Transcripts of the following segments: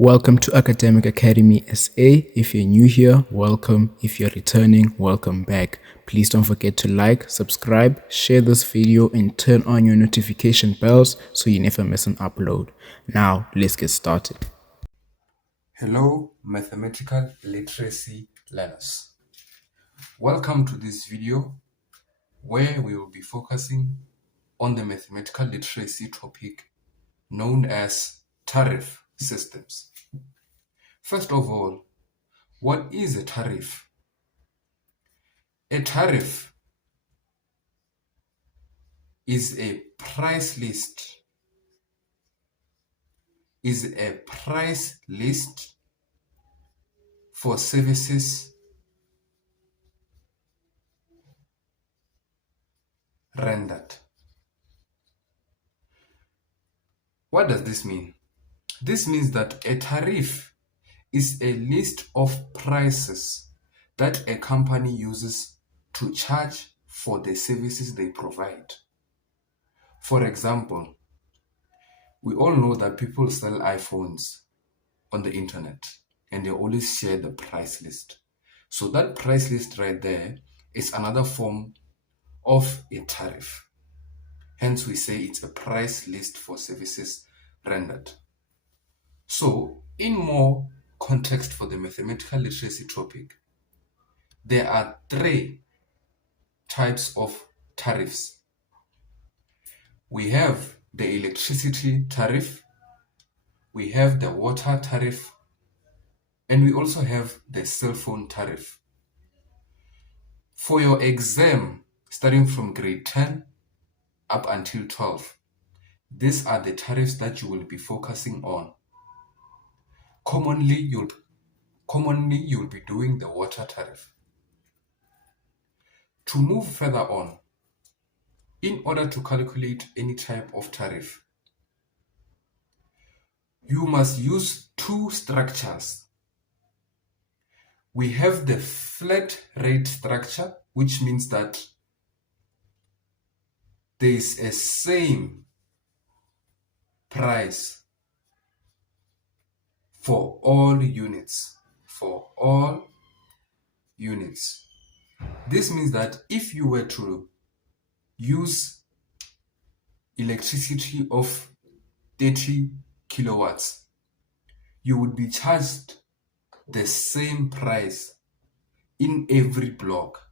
Welcome to Academic Academy SA. If you're new here, welcome. If you're returning, welcome back. Please don't forget to like, subscribe, share this video, and turn on your notification bells so you never miss an upload. Now, let's get started. Hello, mathematical literacy learners. Welcome to this video where we will be focusing on the mathematical literacy topic known as tariff systems. First of all, what is a tariff? A tariff is a price list for services rendered. What does this mean? This means that a tariff is a list of prices that a company uses to charge for the services they provide. For example, we all know that people sell iPhones on the internet and they always share the price list. So that price list right there is another form of a tariff. Hence, we say it's a price list for services rendered. So, in more context for the mathematical literacy topic, there are three types of tariffs. We have the electricity tariff, we have the water tariff, and we also have the cell phone tariff. For your exam, starting from grade 10 up until 12, these are the tariffs that you will be focusing on. Commonly, you'll be doing the water tariff. To move further on, in order to calculate any type of tariff, you must use two structures. We have the flat rate structure, which means that there is a same price for all units. This means that if you were to use electricity of 30 kilowatts, you would be charged the same price in every block.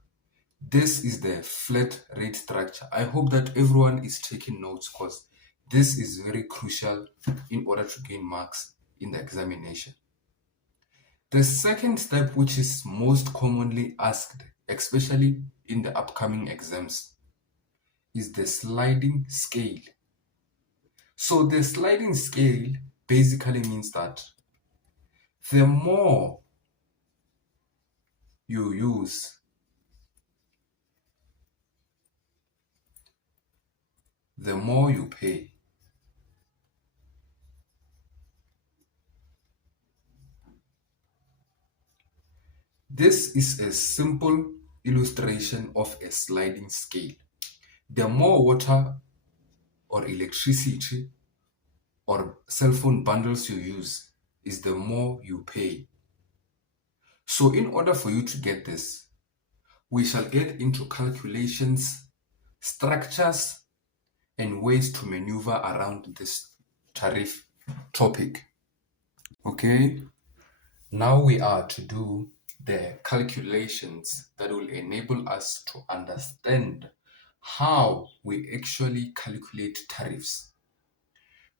This is the flat rate structure. I hope that everyone is taking notes because this is very crucial in order to gain marks in the examination. The second step, which is most commonly asked, especially in the upcoming exams, is the sliding scale. So the sliding scale basically means that the more you use, the more you pay. This is a simple illustration of a sliding scale. The more water or electricity or cell phone bundles you use is the more you pay. So in order for you to get this, we shall get into calculations, structures, and ways to maneuver around this tariff topic. Okay, now we are to do the calculations that will enable us to understand how we actually calculate tariffs.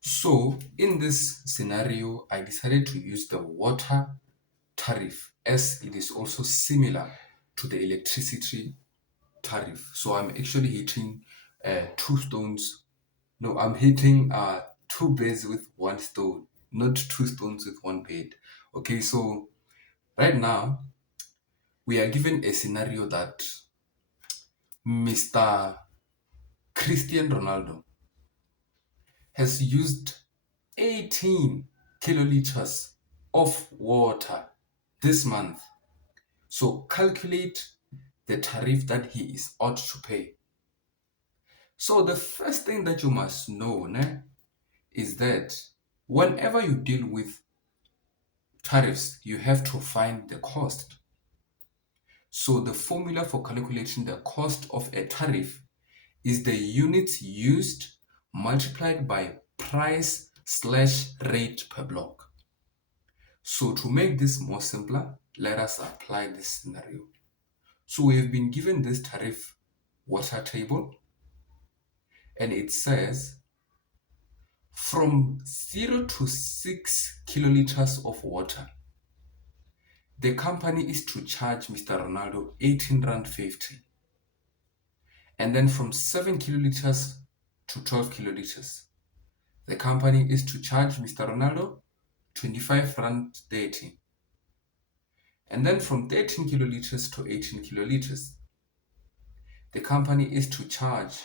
So in this scenario, I decided to use the water tariff as it is also similar to the electricity tariff. So I'm actually hitting I'm hitting two birds with one stone, not two stones with one bed. Okay, so right now we are given a scenario that Mr. Cristiano Ronaldo has used 18 kiloliters of water this month. So calculate the tariff that he is ought to pay. So the first thing that you must know is that whenever you deal with tariffs, you have to find the cost. So the formula for calculating the cost of a tariff is the units used multiplied by price slash rate per block. So to make this more simpler, let us apply this scenario. So we have been given this tariff water table, and it says from 0 to 6 kiloliters of water, the company is to charge Mr. Ronaldo 18 Rand 50. And then from 7 kiloliters to 12 kiloliters, the company is to charge Mr. Ronaldo 25 Rand 30. And then from 13 kiloliters to 18 kiloliters, the company is to charge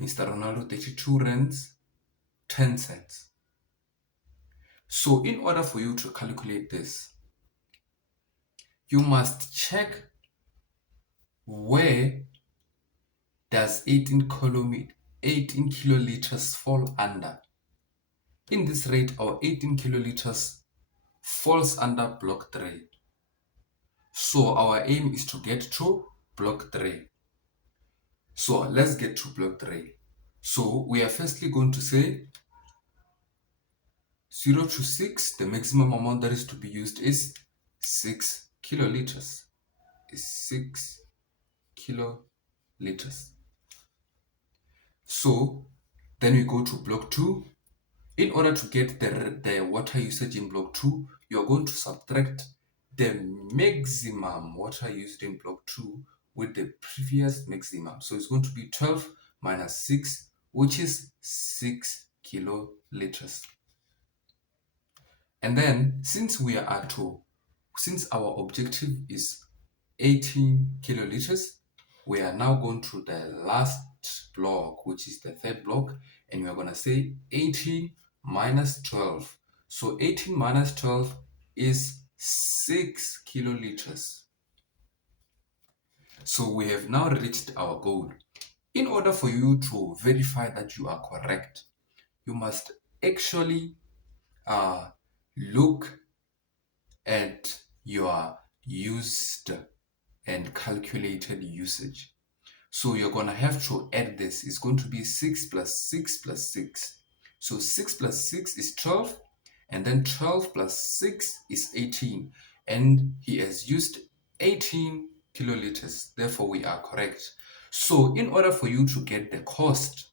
Mr. Ronaldo 32 rands 10 cents. So in order for you to calculate this, you must check where does 18 kiloliters fall under. In this rate, our 18 kiloliters falls under block 3. So our aim is to get to block 3. So let's get to block 3. So we are firstly going to say 0 to 6, the maximum amount that is to be used is 6 kiloliters. Is 6 kiloliters. So then we go to block 2. In order to get the water usage in block 2, you're going to subtract the maximum water used in block 2 with the previous maximum. So it's going to be 12 minus 6, which is 6 kiloliters. And then since our objective is 18 kiloliters, we are now going to the last block, which is the third block, and we are going to say 18 minus 12. So 18 minus 12 is 6 kiloliters. So we have now reached our goal. In order for you to verify that you are correct, you must actually look at your used and calculated usage. So you're going to have to add this. It's going to be 6 plus 6 plus 6. So 6 plus 6 is 12, and then 12 plus 6 is 18. And he has used 18 kiloliters. Therefore, we are correct. So in order for you to get the cost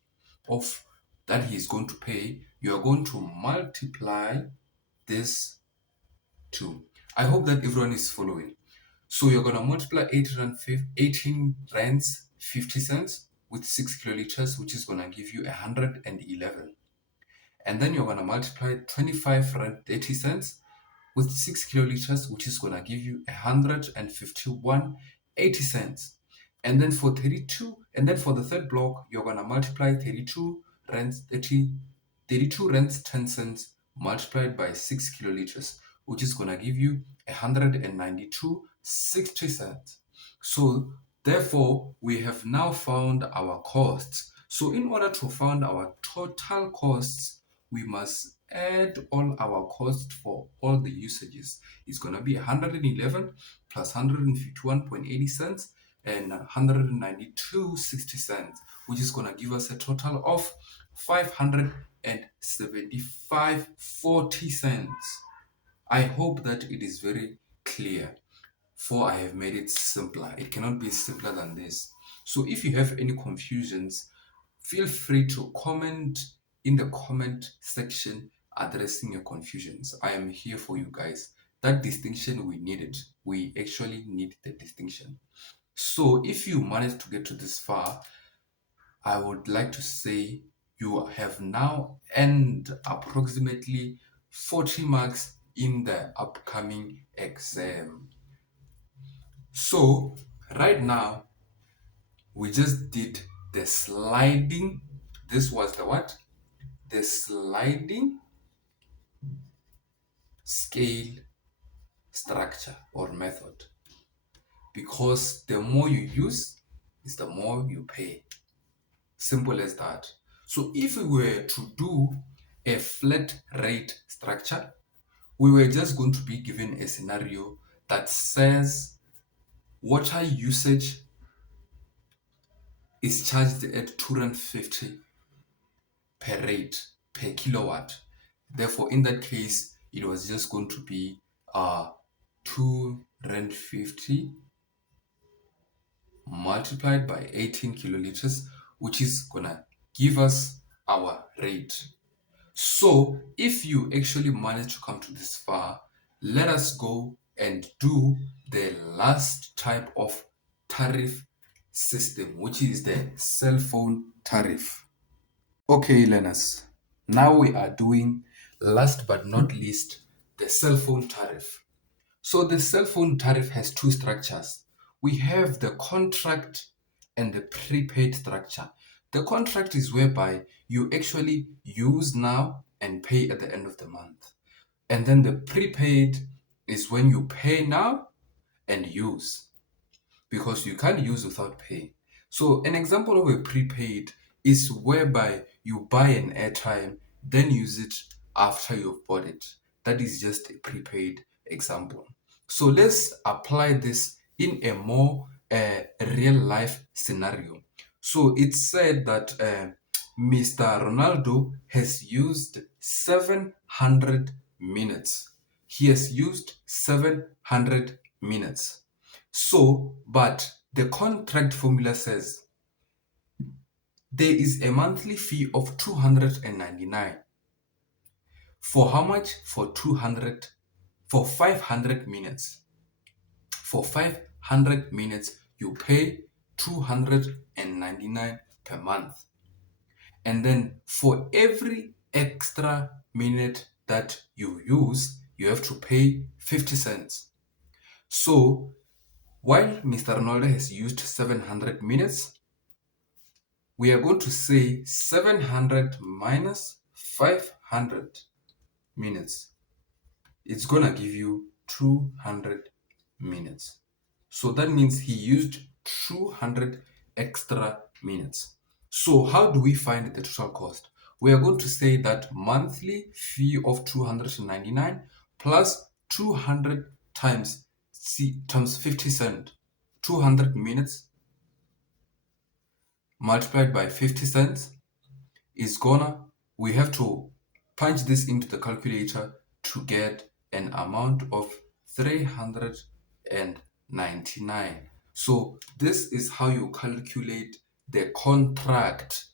of that he is going to pay, you are going to multiply this 2. I hope that everyone is following. So you're going to multiply 18 rands 50 cents with 6 kiloliters, which is going to give you 111. And then you're going to multiply 25 rand 30 cents with 6 kiloliters, which is going to give you 151.80 cents. And then for 32, and then for the third block, you're going to multiply 32 rands 10 cents multiplied by 6 kiloliters, which is going to give you 192.60 cents. So therefore, we have now found our costs. So in order to find our total costs, we must add all our costs for all the usages. It's going to be 111 plus 151.80 cents and 192.60 cents, which is going to give us a total of 575.40 cents. I hope that it is very clear, for I have made it simpler. It cannot be simpler than this. So if you have any confusions, feel free to comment in the comment section addressing your confusions. I am here for you guys. That distinction, we need it. We actually need the distinction. So if you managed to get to this far, I would like to say you have now earned approximately 40 marks in the upcoming exam. So right now, we just did the sliding. This was the what? The sliding scale structure or method. Because the more you use, is the more you pay. Simple as that. So if we were to do a flat rate structure, we were just going to be given a scenario that says water usage is charged at 250 per rate per kilowatt. Therefore, in that case, it was just going to be 250 multiplied by 18 kiloliters, which is gonna give us our rate. So if you actually manage to come to this far, let us go and do the last type of tariff system, which is the cell phone tariff. Okay, learners, now we are doing, last but not least, the cell phone tariff. So the cell phone tariff has two structures. We have the contract and the prepaid structure. The contract is whereby you actually use now and pay at the end of the month. And then the prepaid is when you pay now and use, because you can't use without paying. So an example of a prepaid is whereby you buy an airtime, then use it after you've bought it. That is just a prepaid example. So let's apply this in a more real life scenario. So it's said that Mr. Ronaldo has used 700 minutes. He has used 700 minutes. So, but the contract formula says there is a monthly fee of 299. For how much? For 200, for 500 minutes. For 500 minutes, you pay 299 per month. And then for every extra minute that you use, you have to pay 50 cents. So while Mr. Ronaldo has used 700 minutes, we are going to say 700 minus 500 minutes. It's going to give you 200 minutes. So that means he used 200 extra minutes. So how do we find the total cost? We are going to say that monthly fee of 299 plus 200 times 50 cent, 200 minutes multiplied by 50 cents is gonna, we have to punch this into the calculator to get an amount of 399. So this is how you calculate the contract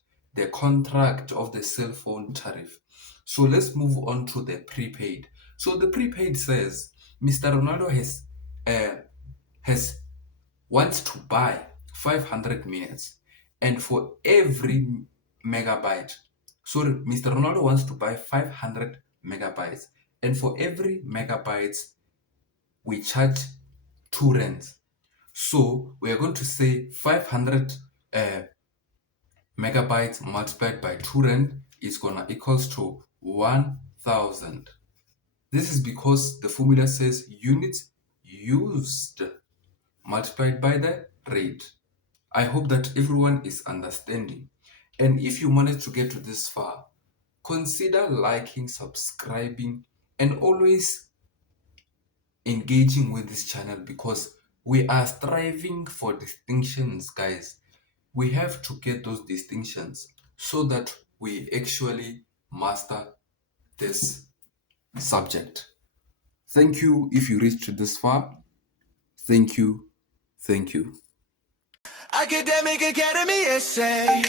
of the cell phone tariff. So let's move on to the prepaid. So the prepaid says Mr. Ronaldo has wants to buy 500 minutes, and for every megabyte, sorry, Mr. Ronaldo wants to buy 500 megabytes, and for every megabytes we charge 2 rands. So we are going to say 500 megabytes multiplied by 2 rand is gonna equals to 1000. This is because the formula says units used multiplied by the rate. I hope that everyone is understanding. And if you manage to get to this far, consider liking, subscribing, and always engaging with this channel, because we are striving for distinctions, guys. We have to get those distinctions so that we actually master this subject. Thank you if you reached this far. Thank you. Thank you. Academic Academy Essay.